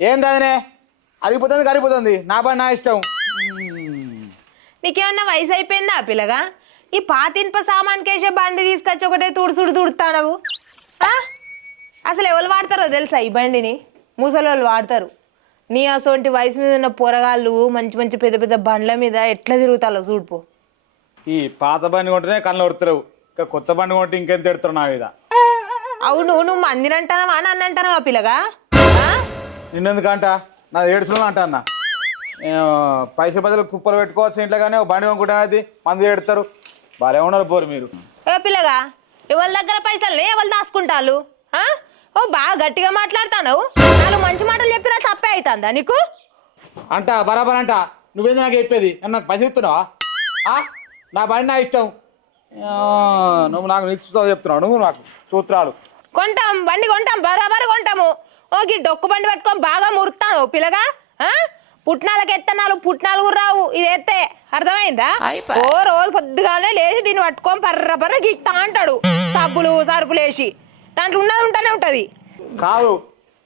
ఏం దాదనే అరిగిపోతుంది కరిగిపోతుంది. నా పని నా ఇష్టం. నీకేమన్నా వయసు అయిపోయిందా పిల్లగా? ఈ పాతిన్ప సామాన్ కేసే బండి తీసుకొచ్చి ఒకటే తుడుసుడు తుడుతానవు? అసలు ఎవరు వాడతారో తెలుసా ఈ బండిని? ముసలి వాళ్ళు వాడతారు. నీ అసొంటి వయసు మీద ఉన్న పోరగాళ్ళు మంచి మంచి పెద్ద పెద్ద బండ్ల మీద ఎట్లా తిరుగుతాలో చూడుపో. ఈ పాత బండి కొంటేనే కళ్ళు కొడుతున్నావు ఇంకా కొత్త బండి కొంటే ఇంకేం తిడతారు నా మీద? అవును నువ్వు మందిని అంటానవా నన్ను అంటానవా పిల్లగా? ఆ? నిన్నెందుకంట? నా ఏడుచులో అంట అన్న. నేను పైసలు పైసలు కుప్పలు పెట్టుకోవచ్చు ఇంట్లో కానీ బండి కొనుక్కుంటే మంది ఏడుతారు బాగా ఉన్నారు పోరు మీరు. ఏ పిల్లగా ఎవరి దగ్గర పైసలు ఎవరు దాచుకుంటారు ఆ? ఓ బాగా గట్టిగా మాట్లాడతాను నాలుగు మంచి మాటలు చెప్పినా తప్పే అవుతుందా నీకు? అంట బరాబర్ అంట. నువ్వేంది నాకు చెప్పేది? నాకు పైసలు ఇస్తున్నావా? నా బండి నా ఇష్టం. నువ్వు నాకు నిలుచుతావు చెప్తున్నావు. నువ్వు నాకు సూత్రాలు. కొంటాం బండి కొంటాం బరాబర్ కొంటాము. ఓ గీ డొక్కు బండి పట్టుకొని బాగా మురుతాను పిల్లగా? ఆ? పుట్నాలకు ఎత్తనాలు పుట్నాలు కూడా రావు. ఇది ఎత్తే. అర్థమైందా? ఓ రోజు పొద్దుగానే లేచి దీన్ని పట్టుకొని పర్ర పర్ర గీక్తా అంటాడు. సబ్బులు సరుపులు వేసి. దాంట్లో ఉన్నది ఉంటూనే ఉంటది. కాదు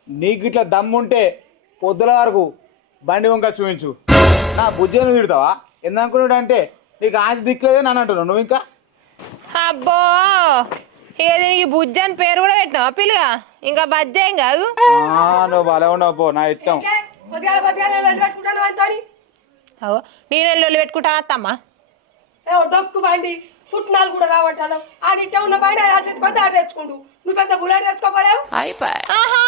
నీకు ఇట్లా దమ్ముంటే పొద్దుల వరకు బండి వంక చూపించు. నా బుజ్జిని తిడతావా? ఎందుకనుకున్నాడు అంటే నీకు ఆంచి దిక్కులేదే నన్ను అంటున్నావు. నువ్వు ఇంకా? అబ్బో! ఇక దీనికి బుజ్జి అని పేరు కూడా పెట్టినావా పిల్లగా ఇంకా బజ్జేం కాదు? ఆ, నువ్వు ఉండవు పో నా ఇష్టం. పొద్దుగాల పొద్దుగాల వెళ్ళి పెట్టుకుంటాను అంతని అగో నేను లొల్లి పెట్టుకుంటా అత్తమ్మా. డొక్కు బండి పుట్టినాలు కూడా రావట్టాను ఆ నిట్ట ఉన్న బండి ఆయన రాసేసుకొని దాడి తెచ్చుకుంటు నువ్వు పెద్ద బుల్లెట్ తెచ్చుకోపోలేవు? ఆహా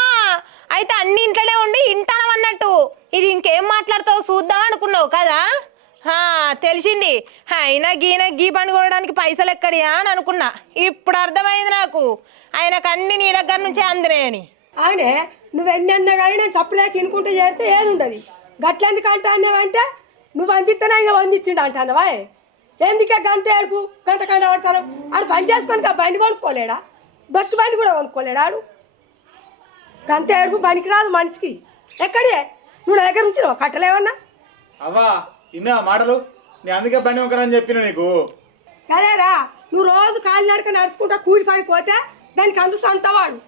అయితే అన్ని ఇంట్లోనే ఉండి ఇంటానం అన్నట్టు ఇది ఇంకేం మాట్లాడుతావు చూద్దాం అనుకున్నావు కదా? తెలిసింది. అయినా గీన గీ పని కొనడానికి పైసలు ఎక్కడియా అని అనుకున్నా. ఇప్పుడు అర్థమైంది నాకు. ఆయనకు అన్ని నీ దగ్గర నుంచే అందినాయని ఆయనే నువ్వు ఎన్ని అన్నా కానీ నేను చప్పులేక ఇనుకుంటే చేస్తే ఏది ఉండదు. గట్లెందుకు అంటా అన్నావంటే నువ్వు అందిస్తేనే ఆయన అందించిండు అంటానవా ఎందుకే గంత ఏడుపు గంత కండ పడతాను ఆడు పని చేసుకొని బండి కొనుక్కోలేడా? బట్టు బండి కూడా కొనుక్కోలేడా ఆడు? గంత ఏడుపు పనికి రాదు మనిషికి. ఎక్కడే? నువ్వు నా దగ్గర ఉంచినావు? కట్టలేవన్నా? అవ్వా ఇన్నా మాటలు? నేను అందుకే బండి వంకరని చెప్పిన నీకు. సరేరా నువ్వు రోజు కాలినడక నడుచుకుంటా కూలి పని పోతే దానికి అందు సొంతవాడు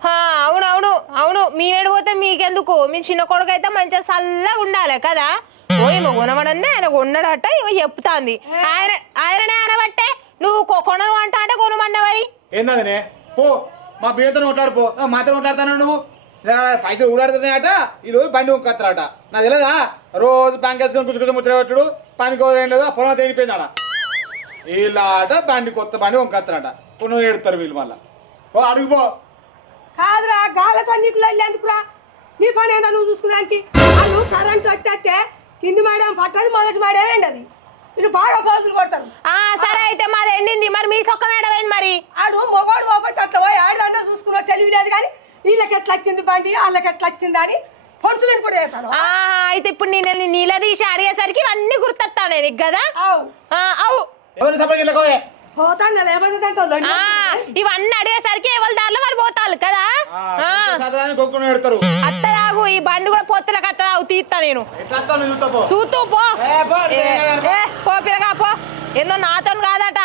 హా, అవును అవును అవును. మీ పోతే మీకెందుకు? మీ చిన్న కొడుకు అయితే మంచిగా చల్లగా ఉండాలి కదా? ఓ కొనమనంది ఆయన కొన్నాడట ఇవి చెప్తాంది. ఆయన ఆయననే అనబట్టే నువ్వు కొ- కొనను అంట అంటే కొనమన్నవై ఏందనే పో మా బియ్యతో మాట్లాడిపో మాతో మాట్లాడతాను నువ్వు? ఇలా పైసలు ఊడాడుతున్నాయట వీళ్ళు బండి వంకత్తారట. నాకు తెలియదా రోజు బ్యాంక్ వేసుకొని కూర్చుని ముచ్చటపెట్టుడు పనికి ఏం లేదు ఆ పొలం తేడిపోయింది ఆడ వీళ్ళ ఆట బండి కొత్త బండి వంకత్తారట. పునః ఏడుతారు వీళ్ళు మళ్ళా. ఓ అడుగుపో కాదురా గాలతో నీకు వెళ్ళేందుకురా నీ పని ఏందో నువ్వు చూసుకున్నానికి. వాళ్ళు కరెంట్ వచ్చేస్తే కింది మాడేం పట్టదు మొదటి మాడేం ఎండది. వీళ్ళు బాగా పోజులు కొడతారు. ఆ సరే అయితే మాది ఎండింది. మరి మీ చొక్క మేడమైంది మరి? ఆడు మొగోడు పోతే అట్లా పోయి ఆడదన్నా చూసుకున్నా తెలివి లేదు కానీ వీళ్ళకి ఎట్లా వచ్చింది బండి వాళ్ళకి ఎట్లా వచ్చింది అని పొడుచులను కూడా వేశారు ఆ అయితే ఇప్పుడు నేను నీళ్ళ తీసి అడిగేసరికి ఇవన్నీ గుర్తొస్తానే నీకు కదా? అవు. అవు. నేను ఇవన్నీ అడిగేసరికి ఎవరి దారిలో వాళ్ళు పోతారు కదా? అత్తదాగు ఈ బండి కూడా పొత్తులకు అత్తదాగు తీస్తా నేను. చూస్తా పో. చూస్తూ పో ఏందో నాతో కాదట.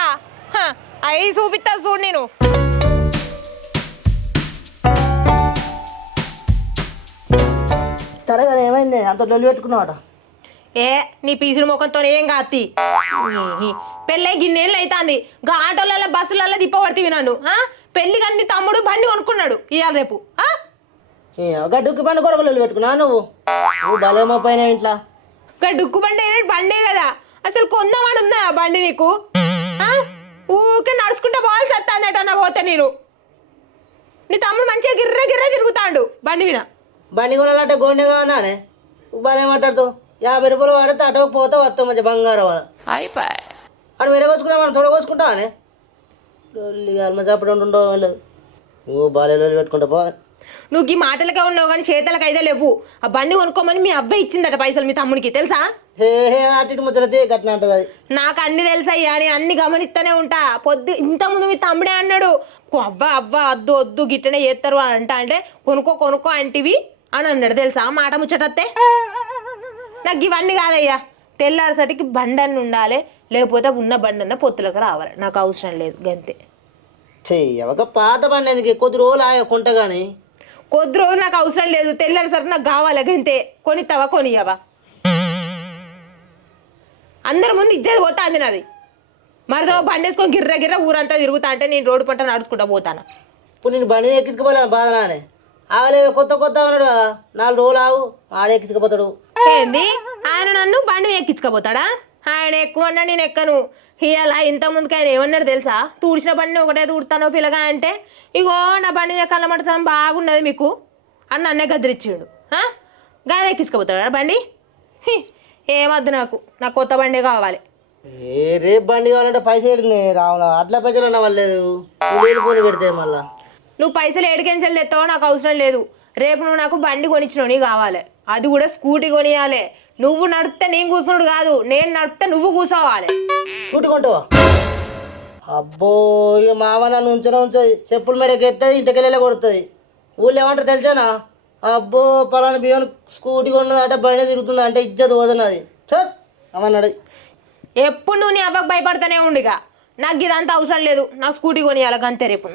అయి చూపిస్తా చూడు నేను. కదా ఏమైంది? అంత లొల్లి పెట్టుకున్నావాట? ఏ నీ పీసుల ముఖంతో ఏం కాత్తి పెళ్ళై గిన్నెళ్ళు అవుతుంది గా ఆటోలలో బస్సులలో తిప్పబడితే నన్ను. ఆ? పెళ్ళి కానీ తమ్ముడు బండి కొనుక్కున్నాడు ఇవాళ రేపు. ఆ? ఒక డుక్కి పండు కొరకు లొల్లి పెట్టుకున్నావు నువ్వు? నువ్వు బలేమో పోయినావు ఇంట్లో. గా డుక్కు బండి అయిన బండే కదా. అసలు కొందామని ఉందా ఆ బండి నీకు? ఆ? ఊకే నడుచుకుంటా పోవాల్సి వస్తాందట నా పోతే నేను. నీ తమ్ముడు మంచిగా గిర్ర గిర్ర తిరుగుతాడు బండి మీద. బండి కొనాలంటే గోండి కావాలనే. భలే మాట్లాడుతావు? యాభై రూపాయలు వాడితే అటోకి పోతే వస్తావు మంచి బంగారం వాళ్ళ అక్కడ విడగొచ్చుకున్నా మనం తొడగొచ్చుకుంటావనే మంచి అప్పుడు వెళ్ళదు నువ్వు పెట్టుకుంటా పో. నువ్వు ఈ మాటలకే ఉన్నావు కానీ చేతలకు అయితే లేవు. ఆ బండి కొనుక్కోమని మీ అబ్బాయి ఇచ్చిందట పైసలు మీ తమ్మునికి తెలుసా? హే హే అటు అంటది నాకు అన్ని తెలుసయ్యా అని అన్ని గమనిస్తూనే ఉంటా. పొద్దు ఇంతకుముందు మీ తమ్ముడే అన్నాడు. "కో అవ్వ అవ్వ వద్దు వద్దు గిట్టనే చేస్తారు అని అంట అంటే కొనుక్కో కొనుక్కో అంటివి అని అన్నాడు తెలుసా? మాట ముచ్చటత్తే? నాకు ఇవన్నీ కాదయ్యా. తెల్లారిసటికి బండి అన్న ఉండాలి లేకపోతే ఉన్న బండి అన్న పొత్తులకు రావాలి. నాకు అవసరం లేదు గంతే. చెయ్యవక పాత బండి ఎందుకు? కొద్ది రోజులు ఆయా కొంట కానీ కొద్ది రోజు నాకు అవసరం లేదు. తెల్లారి సరికి నాకు కావాలి గంతే. కొనిస్తావా కొనియవా అందరి ముందు ఇజ్జది పోతా అంది నాది. మరిదో బండి వేసుకొని గిర్ర గిర్ర ఊరంతా తిరుగుతా అంటే నేను రోడ్డు పంట నడుచుకుంటా పోతాను? ఇప్పుడు నేను బండి ఎక్కించుకోలే బాధనానే ఆగలే కొత్త కొత్త అన్నాడు కదా నాలుగు రోజులు ఆగు ఆడ ఎక్కించుకుపోతాడు. ఏంది ఆయన నన్ను బండి ఎక్కించుకోపోతాడా? ఆయన ఎక్కువ అన్నా నేను ఎక్కను. ఇవాళ ఇంత ముందుకు ఆయన ఏమన్నాడు తెలుసా? తూడిచిన బండిని ఒకటే తూడుతానో పిల్లగా అంటే ఇగో నా బండి కళ్ళమడతాం బాగున్నది మీకు. అని నన్నే గదిరిచ్చిండు గాయన ఎక్కించుకోపోతాడా బండి? ఏమద్దు నాకు. నాకు కొత్త బండి కావాలి. ఏ రేపు బండి కావాలంటే పైసలు రావులా అట్లా పైసలు అన్న వాళ్ళు పోని పెడితే మళ్ళా. నువ్వు పైసలు ఏడికెంచలు తెస్తావో నాకు అవసరం లేదు. రేపు నువ్వు నాకు బండి కొనిచ్చినావు నీ కావాలి. అది కూడా స్కూటీ కొనియాలి. నువ్వు నడిపితే నేను కూర్చున్నాడు కాదు. నేను నడిపితే నువ్వు కూర్చోవాలి. చుట్టుకుంటావా అబ్బో ఇక మావ నన్ను ఉంచనే ఉంచది. చెప్పులు మెడకి ఎత్తది ఇంటికి వెళ్ళి కొడుతుంది. ఊళ్ళో ఏమంటారు తెలిసానా? అబ్బో పలానా బియ్యం స్కూటీ కొన్నదంటే బండి తిరుగుతుంది అంటే ఇజ్జత్ పోతున్నది చట్ ఎప్పుడు నువ్వు నీ అవ్వకు భయపడతానే ఉండిగా నాకు ఇదంతా అవసరం లేదు. నా స్కూటీ కొనియాలి అంతే రేపు.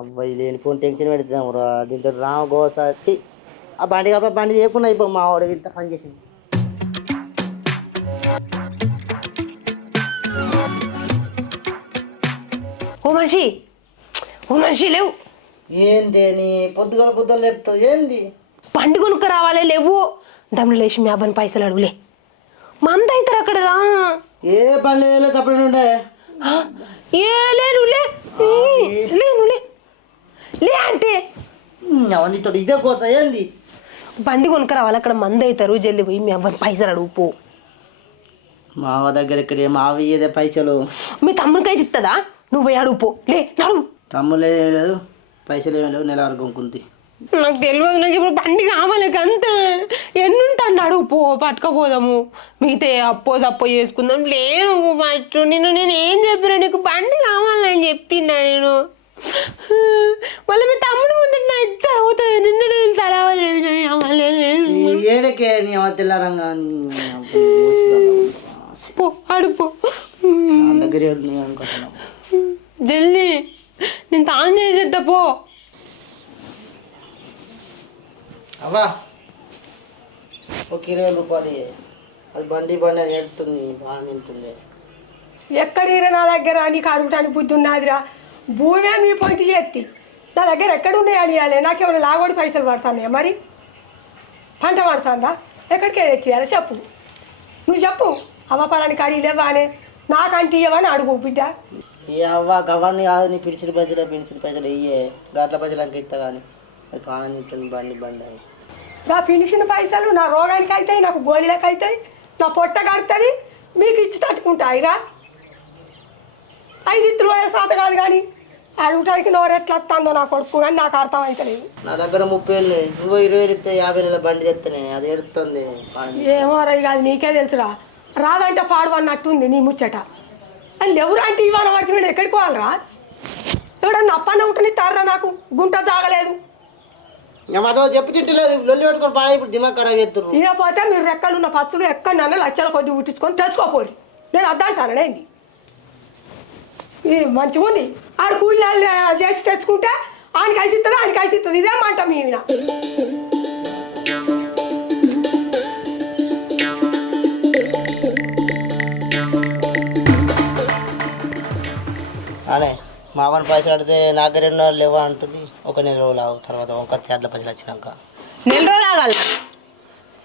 అబ్బాయి లేనిపోని టెన్షన్ పెడుతున్నాం రా దీంట్లో రామ గోస వచ్చి ఆ బండి కాబట్టి బండి చేయకుండా అయిపో మా వాడు ఇంత పని చేసింది ఓ మనిషి ఓ మనిషి లేవు. ఏంది నీ పొద్దుగల పొద్దులు లేపుతావు? ఏంది? బండి కొనుక్క రావాలి లేవు. దమ్ములు లేచి మీ అవ్వని పైసలు అడుగులే. మంద అవుతారు అక్కడ రా. ఏ పని లేదు తప్పుడు ఉండే. ఏ లేను లే. లేను లే. లే అంటే. తోడు ఇదే కోస ఏంది? బండి కొనుక్క రావాలి అక్కడ మంద అవుతారు జల్ది పోయి మీ అవ్వని పైసలు అడుగు పో మావ దగ్గర ఇక్కడ మావ ఇయ్యేదే పైసలు? మీ తమ్మునికి అయితే ఇస్తుందా నువ్వు పోయి అడుగు పో లే నడు. తమ్ములు ఏం లేదు పైసలు ఏం లేవు నెల వరకు కొనుక్కుంది. నాకు తెలియదు నాకు ఇప్పుడు బండి కావాలి అంతే ఎన్నుంటాను అడుగు పో పట్టుకపోదాము. మిగతా అప్పో సప్పో చేసుకుందాం. లేను ఫస్ట్ నేను నేను ఏం చెప్పినా? నీకు బండి కావాలని చెప్పినా నేను. మళ్ళీ మీ తమ్ముడు ముందు నా ఇచ్చ అవుతుంది. నిన్న నేను తలవాలి ఏడకే నీ తెల్లారంగా పో అడుగు పో. నా దగ్గర జల్దీ. నేను తాను చేసేద్దా పో. అవ్వా. ఒక ఇరవై రూపాయలు ఇయ్యి. అది బండి బండి అని వెళ్తుంది బాగా నింటుంది ఎక్కడిరా నా దగ్గర? నీకు అడగటానికి బుద్ధి ఉన్నదిరా. భూమే మీ పొంటి చేతి నా దగ్గర ఎక్కడ ఉన్నాయి అనియాలి నాకేమైనా లాగోడి పైసలు పడుతున్నాయా మరి? పంట పడుతుందా? ఎక్కడికే తెచ్చేయాలి చెప్పు. నువ్వు చెప్పు. అవ్వపాలని కాడి లేవానే నాకంటే ఇవ్వని అడుగు బిడ్డ. ఏ అవ్వ గవ్వని కాదు నీ పిలిచిన పైసలు పిలిచిన పైసలు ఇయ్యే. గట్ల అంక ఇస్తా కానీ అది బాగా బండి బండి అని. నా పిలిచిన పైసలు నా రోగానికి అవుతాయి నాకు గోళీలకు అవుతాయి నా పొట్ట కడుతుంది మీకు ఇచ్చి తట్టుకుంటా ఇరా ఐదు ఇద్దరు పోయే సాత కాదు కానీ అడుగుటానికి నోరెట్లా వస్తుందో నా కొడుకు కానీ నాకు అర్థం అవుతలేదు నా దగ్గర ముప్పై వేలు. నువ్వు ఇరవై వేలు ఇస్తే యాభై నెలల బండి తెస్తేనే అది ఎడుతుంది ఏమో రై కాదు నీకే తెలుసురా. రాదంటే పాడవన్నట్టుంది నీ ముచ్చట. అని ఎవరు అంటే ఇవాళ మీద ఎక్కడికి పోవాలరా? ఎవడన్నా అప్పన్న ఉంటుంది తర్రా నాకు? గుంట జాగలేదు. మాతో చెప్పు తింటలేదు. లొల్లి పెట్టుకొని పాడే ఇప్పుడు దిమాగ్ ఖరాబ్ చేస్తుర్రు. ఇకపోతే మీరు రెక్కలు ఉన్న పచ్చులు ఎక్కడన్నా లక్షల కొద్ది ఉట్టించుకొని తెచ్చుకోపోరు. నేను అద్దంటాను ఏంది? ఇది మంచిగా ఉంది. ఆడు కూలి చేసి తెచ్చుకుంటే ఆయనకి అయితే ఇస్తుంది ఆయనకి అయితే ఇస్తుంది ఇదేమంట మీ మీద అనే మా అవని పైసలు అడితే నా దగ్గర రెండు నెలలు లేవా అంటుంది. ఒక నెల రోజులు ఆగు తర్వాత ఒక తేడ్ల పైసలు వచ్చినాక. నెల రోజులు ఆగాల.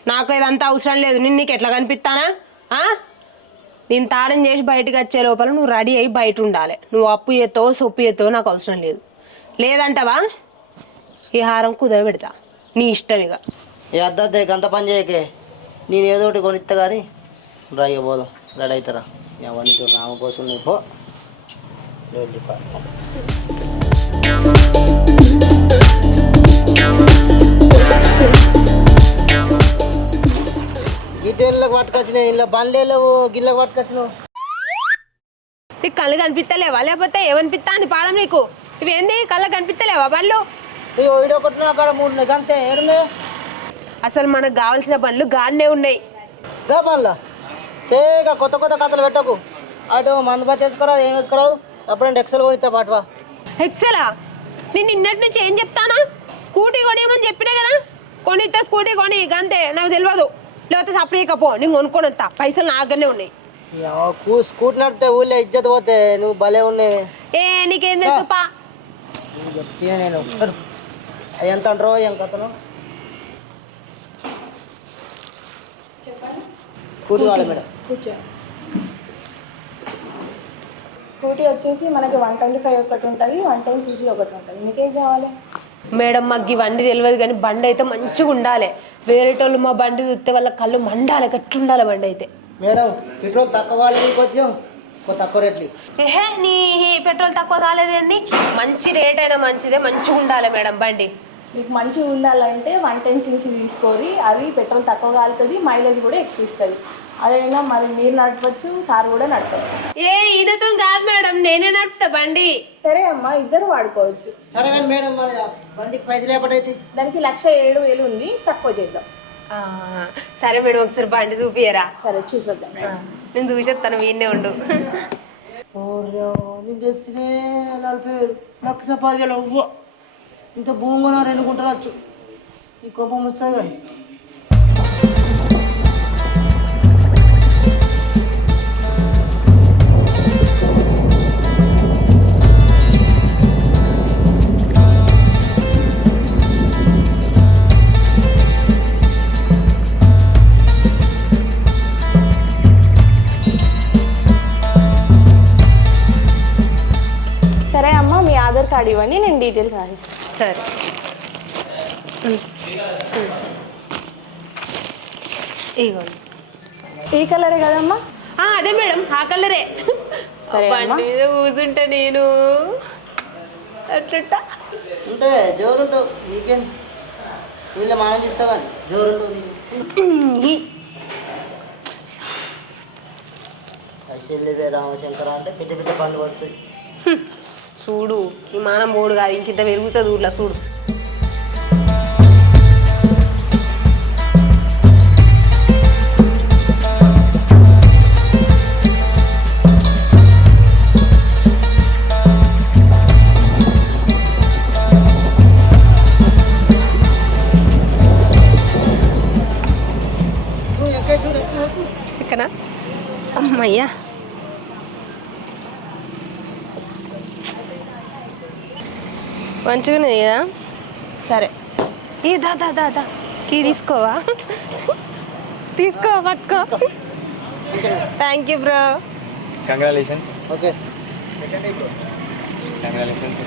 నాకు ఇదంతా అవసరం లేదు. నేను నీకు ఎట్లా కనిపిస్తానా? నేను తాళం చేసి బయటకు వచ్చే లోపల నువ్వు రెడీ అయ్యి బయట ఉండాలి. నువ్వు అప్పు చేస్తావో సొప్పు చేస్తావో నాకు అవసరం లేదు. లేదంటవా? ఈ హారం కుదర పెడతా. నీ ఇష్టం ఇక. ఏ అద్దద్దే గంత పని చేయకే. నేను ఏదో ఒకటి కొనిస్తా కానీ రా ఇక పోదాం. రెడీ అవుతారా ఎవరిని రామ కోసం నువ్వు పో. గిట్టెళ్ళకి పట్టుకొచ్చినాయి ఇలా బండ్లే లేవు గిళ్ళకి పట్టుకొచ్చినావు. నీకు కళ్ళు కనిపిస్తలేవా? లేకపోతే ఏమనిపిస్తా అని పాడం నీకు? ఇవేంది కళ్ళు కనిపిస్తలేవా బండ్లు? ఇగో ఈడ ఒకటి అక్కడ మూడు ఉన్నాయి. అంతే ఏడున్నాయి? అసలు మనకు కావాల్సిన బండ్లు గాన్నే ఉన్నాయి. గా పనుల చేగా కొత్త కొత్త కథలు పెట్టకు. అటు మందు బతి తెచ్చుకోరాదు ఏం తెచ్చుకోరాదు అప్పుడంటే ఎక్సెల్ కొనిస్తా పాటువా ఎక్సెలా నేను నిన్నటి నుంచి ఏం చెప్తానా? స్కూటీ కొనియమని చెప్పినా కదా? కొనిస్తే స్కూటీ కొని అంతే నాకు తెలియదు లేకపోతే సపరేకపో నేను కొనుక్కొని వస్తా. పైసలు నా దగ్గరనే ఉన్నాయి. స్కూటీ నడిపితే ఊళ్ళో ఇజ్జత్ పోతే నువ్వు భలే ఉన్నాయి ఏ నీకేం తెలుసు పా. నేను ఎంత అంటారో ఏం కథను? స్కూటీ కావాలి మేడం. కూర్చో. స్కూటీ వచ్చేసి మనకి వన్ ట్వంటీ ఫైవ్ ఒకటి ఉంటుంది వన్ టెన్ సీసీ ఒకటి ఉంటుంది. మీకేం కావాలి? మేడం మాకు ఇవన్నీ తెలియదు కానీ బండి అయితే మంచిగా ఉండాలి. వేరేటోళ్ళు మా బండి చూస్తే వాళ్ళ కళ్ళు మండాలి గట్లుండాలి బండి అయితే. మేడం పెట్రోల్ తక్కువ మీకు కొంచెం కొంచెం తక్కువ రేట్లు. ఏహే నీ పెట్రోల్ తక్కువ కాలేదేంది మంచి రేట్ అయినా మంచిదే మంచిగా ఉండాలి మేడం బండి. మీకు మంచిగా ఉండాలంటే వన్ టెన్ సీసీ తీసుకోరి అది పెట్రోల్ తక్కువ కాలుతుంది మైలేజ్ కూడా ఎక్కువ ఇస్తుంది. అదేవిధంగా మరి మీరు నడపచ్చు సార్ కూడా నడపచ్చు. ఏ ఈయనతో కాదు మేడం నేనే నడుపుతా బండి. సరే అమ్మా ఇద్దరు వాడుకోవచ్చు. సరే కానీ మేడం మరి బండికి పైసలు ఎప్పటైతే దానికి లక్ష ఏడు వేలు ఉంది తక్కువ చేద్దాం. ఆ, సరే మేడం ఒకసారి బండి చూపియరా సరే చూసొద్దాం. నేను చూసేస్తాను వీన్నే ఉండు. నేను తెచ్చినే నలభై వేలు. లక్ష ఇంత భూమి రెండు గుంటలు వచ్చు ఈ కోపం వస్తాయి కానీ కార్డ్ ఇవ్వండి నేను డీటెయిల్స్ రాసిస్తాను సరే. ఇగోండి ఈ కలరే కదమ్మా? ఆ, అదే మేడం ఆ కలరే. బండి మీద కూర్చుంటే నేను అట్లట్ట ఉంటే జోరుంటావు నీకేం? వీళ్ళ మనం చెప్తా కానీ జోరుంటావు నీకు. చెల్లివే రామశంకర అంటే పెద్ద పెద్ద పనులు పడుతుంది చూడు. ఈ మానం బోడు కాదు ఇంకింత పెరుగుతుంది ఊర్లో చూడు. మంచిగానే కదా? సరే. ఈ దా దా దా దా. కీ తీసుకోవా? తీసుకో పట్టుకో. Thank you bro congratulations okay congratulations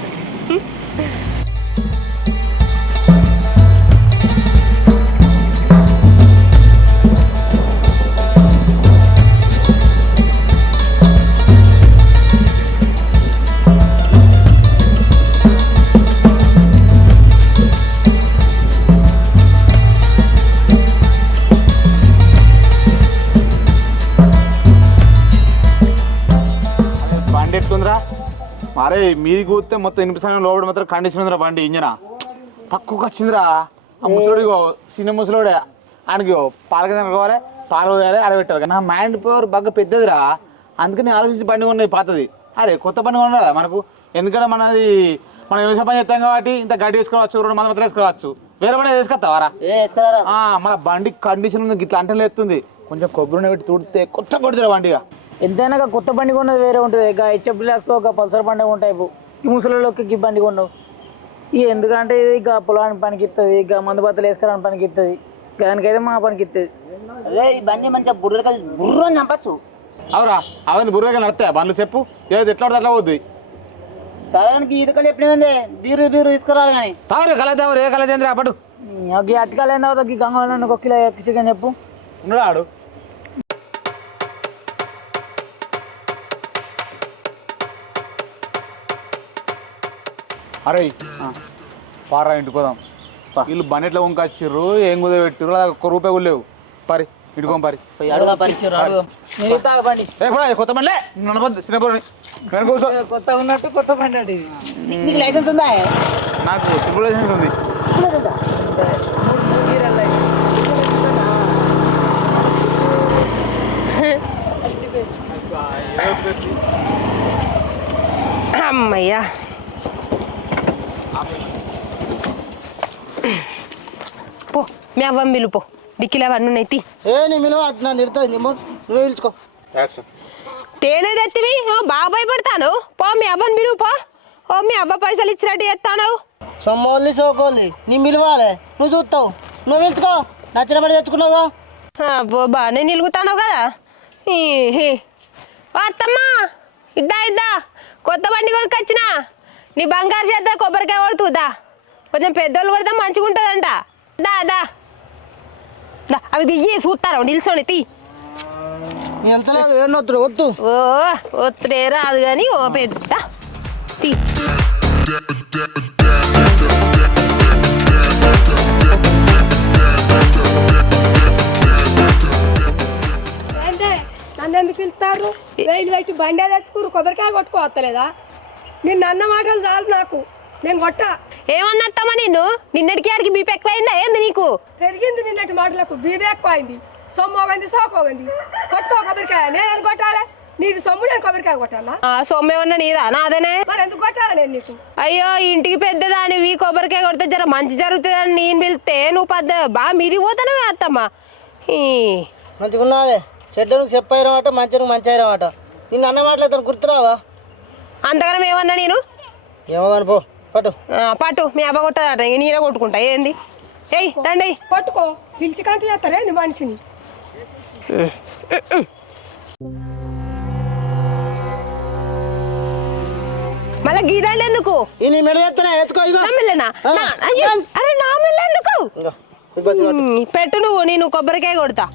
మరే మీది కూస్తే మొత్తం ఎనిమిది సంగం లోపల మాత్రం కండిషన్ ఉందిరా బండి ఇంజన? తక్కువకి వచ్చిందిరా ఆ ముసలోడిగో చిన్న ముసలోడే. ఆయనకి పాలక కావాలి పాలు పోయాలి ఆడబెట్టారు నా మైండ్ పవర్ బాగా పెద్దదిరా. అందుకని ఆలోచించి బండి ఉన్నది పాతది. అరే కొత్త బండి ఉన్నదా మనకు? ఎందుకంటే మనది మనం వ్యవసాయ పని చేస్తాం కాబట్టి ఇంత గడ్డి వేసుకోవచ్చు రెండు మంది మాత్రం వేసుకోవచ్చు. వేరే బండి వేసుకొస్తావారా? మన బండి కండిషన్ ఉంది ఇట్లా అంటే ఎత్తుంది. కొంచెం కొబ్బరి పెట్టి తుడితే కొత్త కొడుతురా బండిగా. ఎంతైనా కొత్త బండి కొన్నది వేరే ఉంటుంది. ఇక హెచ్ఎఫ్ రిలాక్స్ ఒక పల్సర్ బండి ఉంటాయి ఈ ముసలిలోకి ఈ బండి కొన్నావు. ఇక ఎందుకంటే ఇది ఇక పొలానికి పనికి ఇస్తుంది ఇక మందు బత్తలు వేసుకోవడానికి పనికి ఇస్తుంది దానికైతే మా పనికి ఇస్తుంది అదే ఈ బండి మంచిగా బుర్ర బుర్ర చంపచ్చు. అవురా అవన్నీ బుర్రగా నడతాయి బండ్లు చెప్పు. ఏదో ఎట్లా పడితే అట్లా పోద్ది. సరానికి ఈతకలు ఎప్పుడైంది బీరు బీరు తీసుకురాలి కానీ. తావరు కలదేవరు ఏ కలదేంద్ర అప్పటి ఈ అట్టకాలు అయిన తర్వాత ఈ గంగలో ఒక కిలో చికెన్ చెప్పు. ఉన్నాడు అరే పారా ఇంటికి పోదాం. వీళ్ళు బండి ఎట్లా వంకొచ్చిర్రు ఏం కుదే పెట్టిర్రు? అది ఒక్క రూపాయి కూడా లేవు. పరి ఇటుకోం పరి. కొత్త బండ్లే. నడపద్దు చిన్నప్పుడు కొత్తగా ఉన్నట్టు కొత్త బండి నీకు లైసెన్స్ ఉందా? నాకు ట్రిపులేషన్ ఉంది. అమ్మయ్యా. పో మీ అవ్వం పిలుపో డిక్కిలో అవన్నీ ఉన్నాయి తీ. ఏ నీ మిలువ నన్ను తిడుతుంది నీ మొ- నువ్వే పిలుచుకో. యాక్షన్. తేనే తెత్తివి ఓ, బాగా భయపడతాను. పో మీ అవ్వని పిలువు పో. ఓ మీ అవ్వ పైసలు ఇచ్చినట్టు చేస్తాను. సొమ్మోళ్ళి సోకోళ్ళి నీ మిలువాలే నువ్వు చూస్తావు. నువ్వు పిలుచుకో. నచ్చిన పడి తెచ్చుకున్నావుగా. అబ్బో బాగానే నిలుగుతాను కదా. ఈ, హి. ఓ అత్తమ్మా. ఇద్దా ఇద్దా. కొత్త బండి కొనుకొచ్చిన నీ బంగారు చేద్ద కొబ్బరికాయ కొడుతుందా కొంచెం పెద్దోళ్ళు కొడితే మంచిగా ఉంటుందంట. దా దా. దా అవి దియ్యి చూస్తారా? నిల్చోని తీ. వెళ్తలేదు వద్దు. ఓ ఒత్తిడే రాదు కానీ ఓ పెద్ద తీ. అంటే నన్ను ఎందుకు పిలుస్తారు వేలు పెట్టి బండే తెచ్చుకురు కొబ్బరికాయ కొట్టుకోవత్తలేదా? నిన్న అన్న మాటలు చాలు నాకు. నేను కొట్ట. ఏమన్నత్తమ్మా నిన్ను? నిన్నటికి ఆడికి బీపీ ఎక్కువైందా? ఏంది నీకు? పెరిగింది నిన్నటి మాటలకు బీదే ఎక్కువైంది. సొమ్ము ఒకటి సోకోగండి కొట్టుకో కొబ్బరికాయ. నేను ఎందుకు కొట్టాలి? నీది సొమ్ము నేను కొబ్బరికాయ కొట్టాలా? ఆ సొమ్మేమన్నా నీదా? నాదనే? మరి ఎందుకు కొట్టాలి నేను నీకు? అయ్యో ఇంటికి పెద్దదానివి కొబ్బరికాయ కొడితే జర మంచి జరుగుతుందని నేను పిలిస్తే నువ్వు పెద్ద బాగా మీది పోతాను అత్తమ్మ. ఈ, మంచిగా ఉన్నదే చెడ్డకు చెప్పాయిరమాట మంచిగా మంచి అయిరమాట నిన్ను అన్న మాటలేదు గుర్తురావా అంతగానం ఏమన్నా నేను? ఏమో కానీ పో. పట్టు. ఆ, పట్టు. మీ అబ్బ కొట్టదట. నేనే కొట్టుకుంటా. ఏంది? ఏయ్ తండ్రి. కొట్టుకో పిలిచి కంటే చేస్తారే మనిషిని? మళ్ళీ గీదండి ఎందుకు? ఈ నీ మెడ చేస్తానే వేసుకో ఇగో. నా మిల్లనా నా- అయ్యో, అరే నా మిల్ల ఎందుకు పెట్టు నువ్వు నేను కొబ్బరికాయ కొడతా.